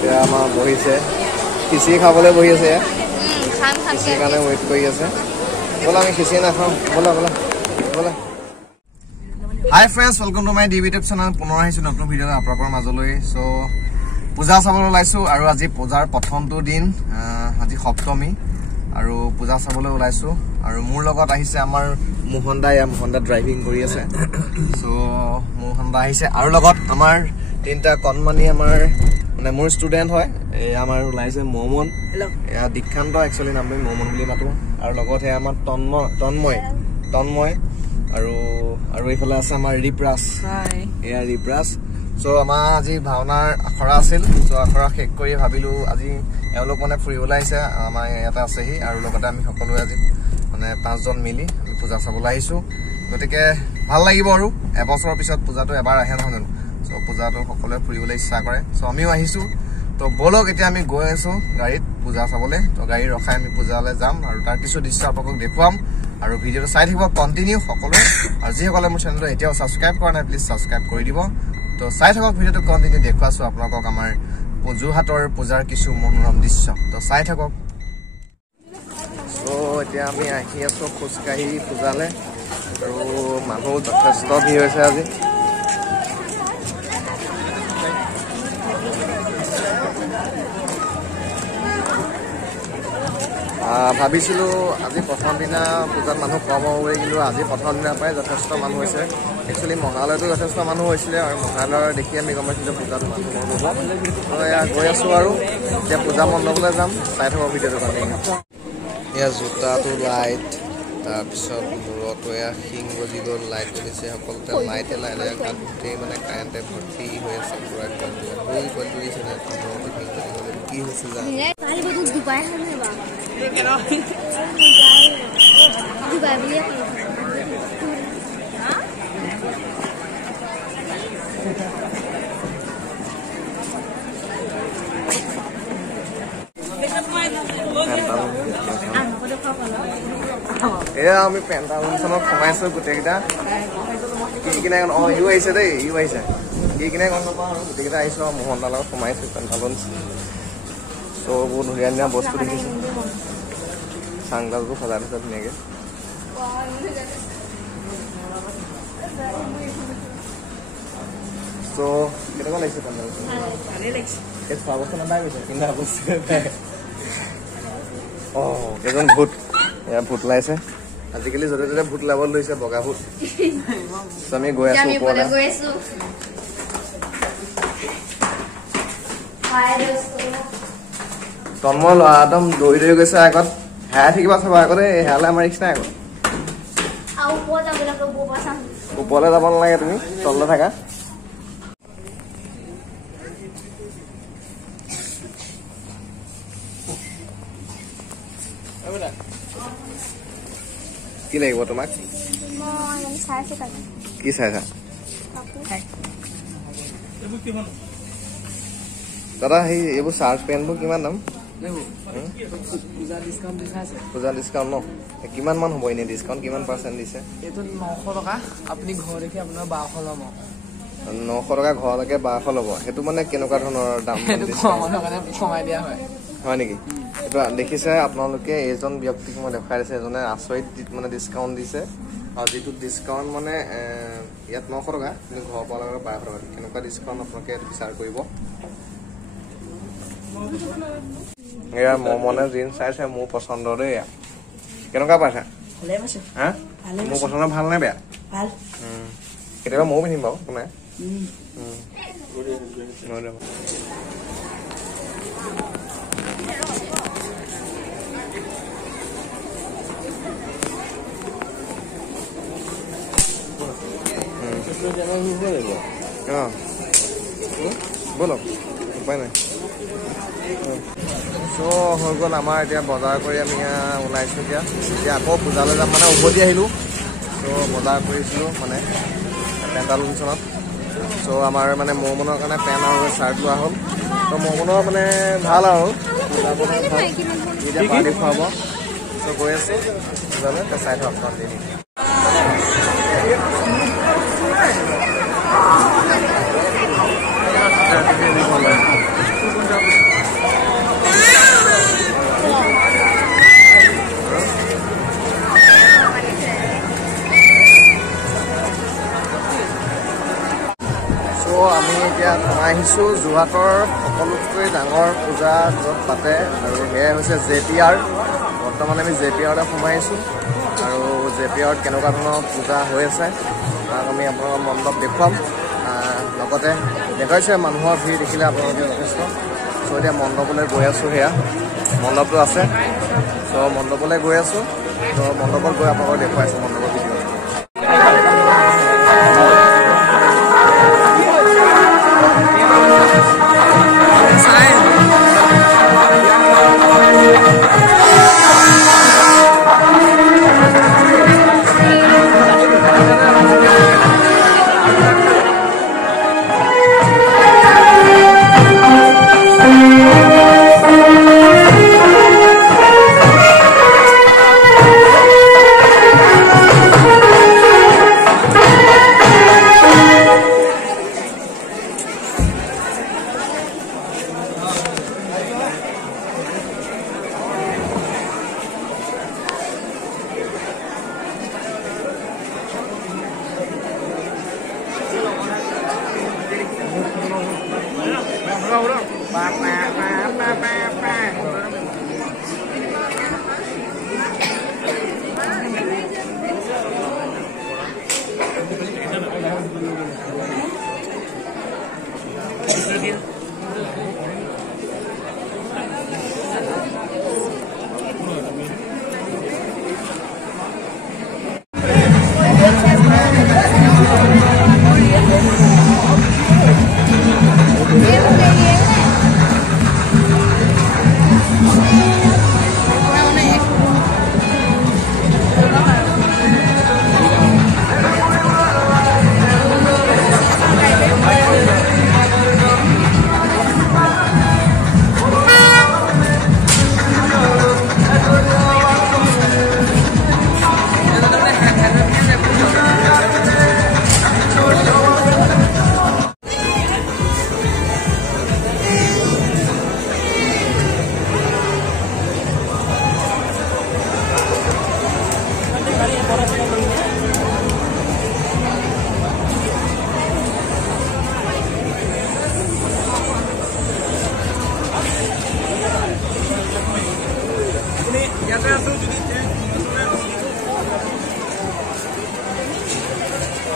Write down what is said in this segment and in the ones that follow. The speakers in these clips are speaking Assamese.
এতিয়া আমাৰ বহিছে খিচিৰি খাবলৈ বহি আছে খিচিৰি কাৰণে ৱেইট কৰি আছে ব'লা আমি খিচিৰি নাখাওঁ ব'লা ব'লা ব'লা হাই friends welcome to my DB YouTube channel পুনৰ আহিছোঁ নতুন ভিডিঅ' আপোনালোকৰ মাজলৈ চ' পূজা চাবলৈ ওলাইছোঁ আৰু আজি পূজাৰ প্ৰথমটো দিন আজি সপ্তমী আৰু পূজা চাবলৈ ওলাইছোঁ আৰু মোৰ লগত আহিছে আমাৰ মোহন দা ড্ৰাইভিং কৰি আছে চ' মোহন দা আহিছে আৰু লগত আমাৰ তিনিটা কণমানি আমাৰ মানে মোৰ ষ্টুডেণ্ট হয় আমাৰ ওলাইছে মমন এয়া দীক্ষান্ত একচুৱেলি নামটো মমন বুলি মাতোঁ আৰু লগত আমাৰ তন্ময় আৰু এইফালে আছে আমাৰ ৰিপ্ৰাছ এয়া ৰিপ্ৰাছ চ' আমাৰ আজি ভাওনাৰ আখৰা আছিল চ' আখৰা শেষ কৰি ভাবিলোঁ আজি এওঁলোক মানে ফুৰিবলৈ আহিছে আমাৰ ইয়াতে আছেহি আৰু লগতে আমি সকলোৱে আজি মানে 5জন মিলি আমি পূজা চাবলৈ আহিছোঁ গতিকে ভাল লাগিব আৰু এবছৰৰ পিছত পূজাটো এবাৰ আহে নহয় জানো চ' পূজাটো সকলোৱে ফুৰিবলৈ ইচ্ছা কৰে চ' আমিও আহিছোঁ তো বলক এতিয়া আমি গৈ আছোঁ গাড়ীত পূজা চাবলৈ তো গাড়ী ৰখাই আমি পূজালৈ যাম আৰু তাৰ কিছু দৃশ্য আপোনালোকক দেখুৱাম আৰু ভিডিঅ'টো চাই থাকিব কণ্টিনিউ সকলোৱে আৰু যিসকলে মোৰ চেনেলটো এতিয়াও ছাবস্ক্ৰাইব কৰা নাই প্লিজ ছাবস্ক্ৰাইব কৰি দিব তো চাই থাকক ভিডিঅ'টো কণ্টিনিউ দেখুৱাইছোঁ আপোনালোকক আমাৰ যোৰহাটৰ পূজাৰ কিছু মনোৰম দৃশ্য তো চাই থাকক চ' এতিয়া আমি আহি আছোঁ খোজকাঢ়ি পূজালৈ আৰু মানুহ যথেষ্ট ভিৰ হৈছে আজি ভাবিছিলোঁ আজি প্ৰথম দিনা পূজাত মানুহ কম হ'ব বুলি কিন্তু আজি প্ৰথম দিনাৰ পৰাই যথেষ্ট মানুহ হৈছে একচুৱেলি মহালয়তো যথেষ্ট মানুহ হৈছিলে আৰু মহালয়ৰ দেখি আমি গম পাইছিলোঁ পূজাত মানুহ হ'ব তো এয়া গৈ আছোঁ আৰু এতিয়া পূজা মণ্ডপলৈ যাম চাই থাকোঁ ভিডিঅ'টো কাৰণে এয়া জোতাটো লাইট তাৰপিছত মূৰতো এয়া শিং গজি গ'ল লাইট জ্বলিছে সকলোতে লাইটে গাত গোটেই মানে কাৰেণ্টে ভৰ্তি হৈ আছে পূৰা পোৱালি তুলিছে মূৰতো শিং গজি গ'ল কি হৈছে জানো এয়া আমি পেণ্টালুনখনত সোমাইছোঁ গোটেইকেইটা কি কিনে ইও আহিছে দেই ইও আহিছে কি কিনে গম নাপাওঁ আৰু গোটেইকেইটা আহিছোঁ আৰু মোহন দাৰ লগত সোমাইছোঁ পেণ্টালুন চ' বহুত ধুনীয়া ধুনীয়া বস্তু দেখিছোঁ চাংগালবোৰ সজাই থৈছে ধুনীয়াকৈ চ' কেনেকুৱা লাগিছে পেণ্টালুন এই খোৱা বস্তু নাপাই গৈছে পিন্ধা বস্তু এজন ভূত এয়া ভূত ওলাইছে আজিকালি য'তে ত'তে ভূত ওলাবলৈ লৈছে বগা ভূত আমি গৈ আছোঁ ওপৰলৈ তন্ময় ল'ৰা একদম দৌৰি গৈছে আগত হেৰাই থাকিবা চাব আগতে হেৰালে আমাৰ ৰিক্স নাই আগত ওপৰলৈ যাব নালাগে তুমি তললৈ থাকা কি লাগিব তোমাক কি চাইছা দাদা সেই এইবোৰ চাৰ্ট পেণ্টবোৰ কিমান দাম পূজা ডিছকাউণ্ট ন কিমান মান হ'ব এনেই ডিছকাউণ্ট কিমান পাৰ্চেণ্ট দিছে এইটো 900 টকা আপুনি ঘৰ দেখি আপোনাৰ 1200 ল'ব 900 টকা ঘৰলৈকে 1200 ল'ব সেইটো মানে কেনেকুৱা ধৰণৰ দাম কমাই দিয়া হয় নেকি এইটো দেখিছে আপোনালোকে এজন ব্যক্তিক মই দেখাই দিছে এজনে আচৰিত মানে ডিছকাউণ্ট দিছে আৰু যিটো ডিছকাউণ্ট মানে ইয়াত 900 টকা কিন্তু ঘৰৰ পৰা লগে 1200 টকা কেনেকুৱা ডিছকাউণ্ট আপোনালোকে বিচাৰ কৰিব এয়া মনে জিন্স চাইছে মোৰ পচন্দৰ দেই কেনেকুৱা পাইছা হা মোৰ পচন্দ ভাল নে বেয়া কেতিয়াবা ময়ো পিন্ধিম বাৰু কোনে বলক উপায় নাই চ' হৈ গ'ল আমাৰ এতিয়া বজাৰ কৰি আমি ওলাইছোঁ এতিয়া আকৌ পূজালৈ যাম মানে উভতি আহিলোঁ চ' বজাৰ কৰিছিলোঁ মানে পেণ্টালুনখনত চ' আমাৰ মানে মৌমনৰ কাৰণে পেণ্ট আৰু চাৰ্ট লোৱা হ'ল ত' মৌমনৰ মানে ভাল আৰু পূজাবলৈ ভাল এতিয়া পাৰ্টি খুৱাব চ' গৈ আছোঁ পূজালৈ চাই থাকক কণ্টিনিউ আহিছোঁ যোৰহাটৰ সকলোতকৈ ডাঙৰ পূজা য'ত পাতে আৰু সেয়াই হৈছে JPR। বৰ্তমান আমি JPRতে সোমাই আহিছোঁ আৰু JPRত কেনেকুৱা ধৰণৰ পূজা হৈ আছে তাক আমি আপোনালোকৰ মণ্ডপ দেখুৱাম। লগতে দেখাইছে মানুহৰ ভিৰ দেখিলে আপোনালোকে যথেষ্ট। চ' এতিয়া মণ্ডপলৈ গৈ আছোঁ, সেয়া মণ্ডপটো আছে। চ' মণ্ডপলৈ গৈ আছোঁ, চ' মণ্ডপত গৈ আপোনালোকক দেখুৱাইছোঁ মণ্ডপৰ ভিডিঅ'।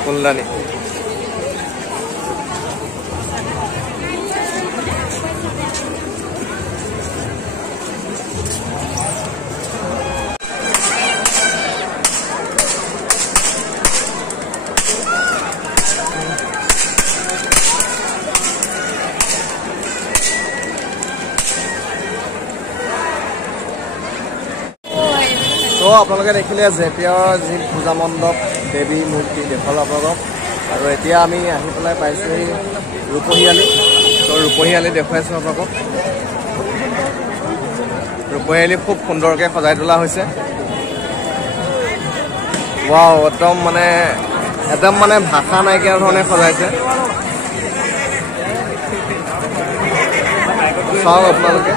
Kulani. So, আপোনালোকে দেখিলে JPR যি পূজা মণ্ডপ দেৱী মূৰ্তি দেখালো আপোনালোকক আৰু এতিয়া আমি আহি পেলাই পাইছোঁ এই ৰূপহীয়ালি। তো ৰূপহীয়ালি দেখুৱাইছোঁ আপোনালোকক। ৰূপহীয়ালি খুব সুন্দৰকৈ সজাই তোলা হৈছে। ৱাও, একদম ভাষা নাইকিয়া ধৰণে সজাইছে। চাওক আপোনালোকে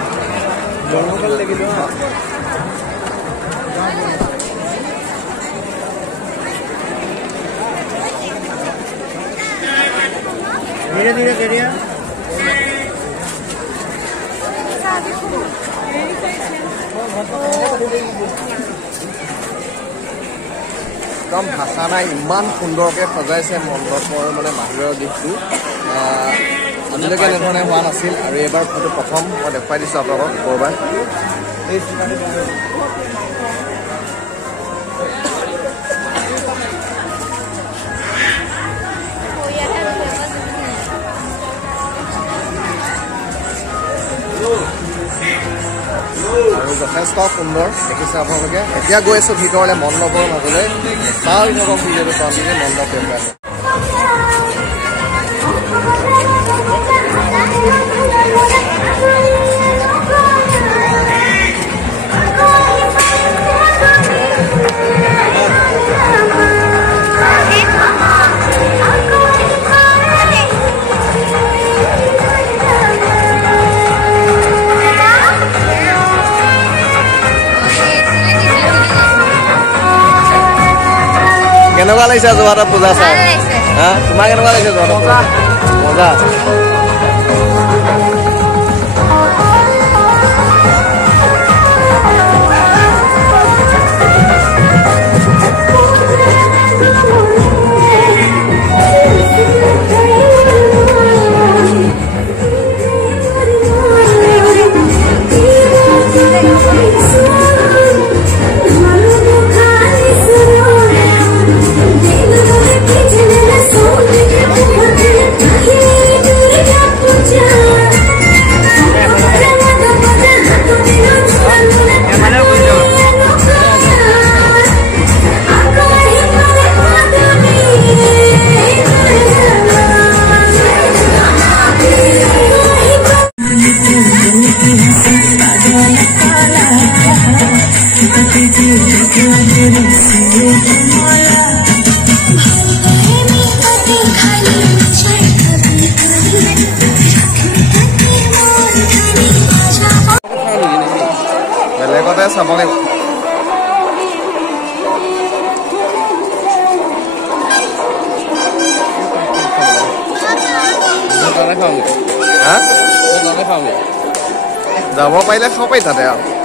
धीरे धीरे करिए। একদম ভাষা নাই, ইমান সুন্দৰকৈ সজাইছে মণ্ডপৰ বাহিৰৰ দিশটো। আজিলৈকে এনেধৰণে হোৱা নাছিল আৰু এইবাৰ ফটো প্ৰথম মই দেখুৱাই দিছোঁ আপোনালোকক ক'ৰবাত। আৰু যথেষ্ট সুন্দৰ দেখিছে আপোনালোকে। এতিয়া গৈ আছোঁ ভিতৰলৈ মণ্ডপৰ মাজলৈ। তাৰ ধৰক ভিডিঅ'টো চাওঁতে মণ্ডপ দেখুৱাইছে। কেনেকুৱা লাগিছে যোৰহাটৰ পূজা চাই? তোমাৰ কেনেকুৱা লাগিছে যোৰহাটৰ পূজা? মজা। পেলাই চাব লাগিব যাব পাৰিলে খাব পাৰি তাতে আৰু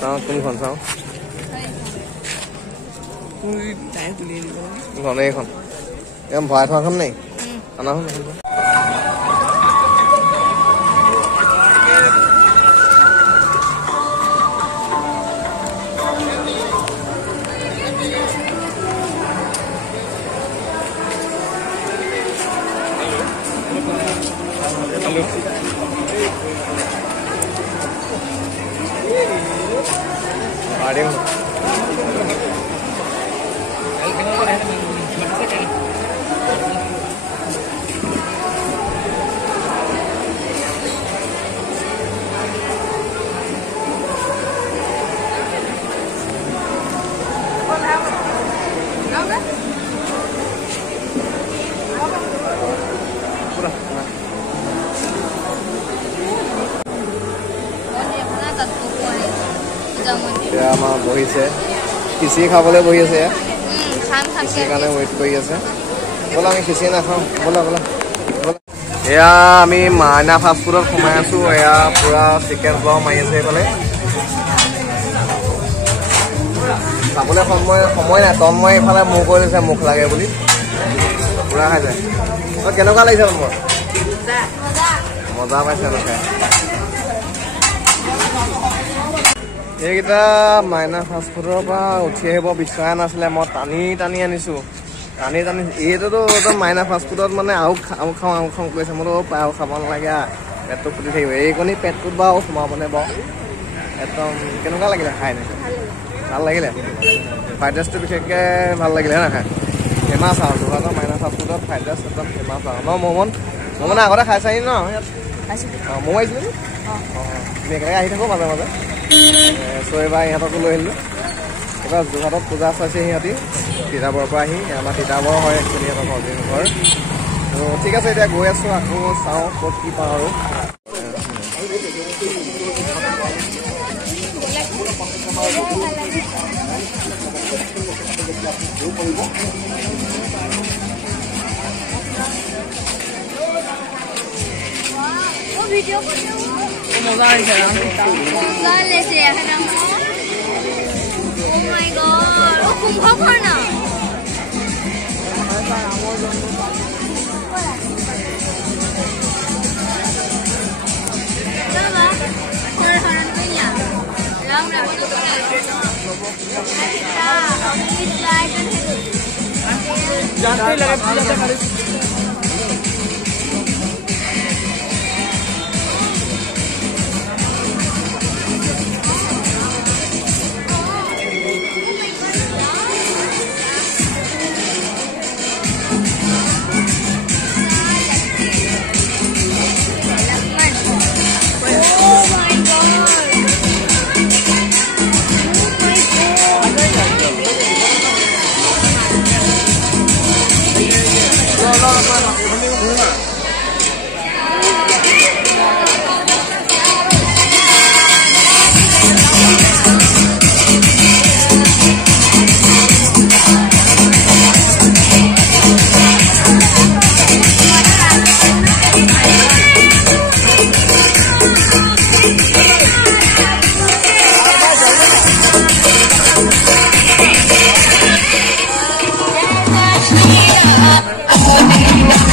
চাওঁ কোনখন চাওঁ ঘনে এইখন একদম ভৰাই থোৱাখন নেই আনাখন আমাৰ বহিছে খিচিৰি খাবলৈ বহি আছে খিচিৰি কাৰণে ৱেইট কৰি আছে ব'লা আমি খিচিৰি নাখাওঁ ব'লা ব'লা এয়া আমি মাইনা ফাষ্ট ফুডত সোমাই আছো এয়া পুৰা চিকেন পোলাও মাৰি আছে এইফালে খাবলৈ সময় নাই তন্ময় এইফালে মুখ কৰি দিছে মুখ লাগে বুলি পুৰা খাই যায় কেনেকুৱা লাগিছে মোৰ মজা পাইছে নাখায় এইকেইটা মাইনা ফাষ্ট ফুডৰ পৰা উঠি আহিব বিচৰা নাছিলে মই টানি আনিছোঁ টানি এইটোতো একদম মাইনা ফাষ্ট ফুডত মানে আৰু খাওঁ কৰিছে মইতো আৰু খাব নালাগে পেটটো ফুটি থাকিব এইকণি পেটটোত বাৰু সোমাবনে বাৰু একদম কেনেকুৱা লাগিলে খাই নাই ভাল লাগিলে ফ্ৰাইড ৰাইচটো বিশেষকৈ ভাল লাগিলে নাখায় ফেমাছ আৰু যোৰহাটৰ মাইনা ফাষ্ট ফুডত ফ্ৰাইড ৰাইচ একদম ফেমাছ আৰু ন মই মানে আগতে খাই চাই ন ইয়াত অঁ মই আহিছিলোঁ তুমি একেলগে আহি থাকোঁ মাজে মাজে চ' এইবাৰ ইহঁতকো লৈ আহিলোঁ এইবাৰ যোৰহাটত পূজা চাইছে সিহঁতি তিতাবৰৰ পৰা আহি আমাৰ তিতাবৰ হয় একচুৱেলি সিহঁতৰ অৰিজিনেল ঘৰ ত' ঠিক আছে এতিয়া গৈ আছোঁ আকৌ চাওঁ ক'ত কি পাওঁ আৰু ভিডিও মজা হৈছে মজা লেছে এখানে ও মাই গড ও কুম্ভকর্ণ বাবা তোর হরণ কইয়া রাম রাম জানতে লাগে পূজাতে করে Yeah.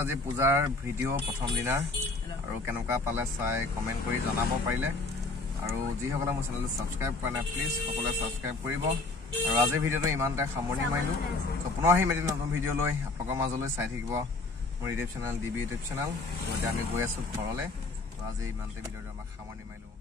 আজি পূজাৰ ভিডিঅ' প্ৰথম দিনা আৰু কেনেকুৱা পালে চাই কমেণ্ট কৰি জনাব পাৰিলে আৰু যিসকলে মোৰ চেনেলটো ছাবস্ক্ৰাইব কৰা নাই প্লিজ সকলোৱে ছাবস্ক্ৰাইব কৰিব আৰু আজিৰ ভিডিঅ'টো ইমানতে সামৰণি মাৰিলোঁ তো পুনৰ আহিম এটি নতুন ভিডিঅ' লৈ আপোনালোকৰ মাজলৈ চাই থাকিব মোৰ YouTube channel DB YouTube channel তো এতিয়া আমি গৈ আছোঁ ঘৰলৈ তো আজি ইমানতে ভিডিঅ'টো আমাক সামৰণি মাৰিলোঁ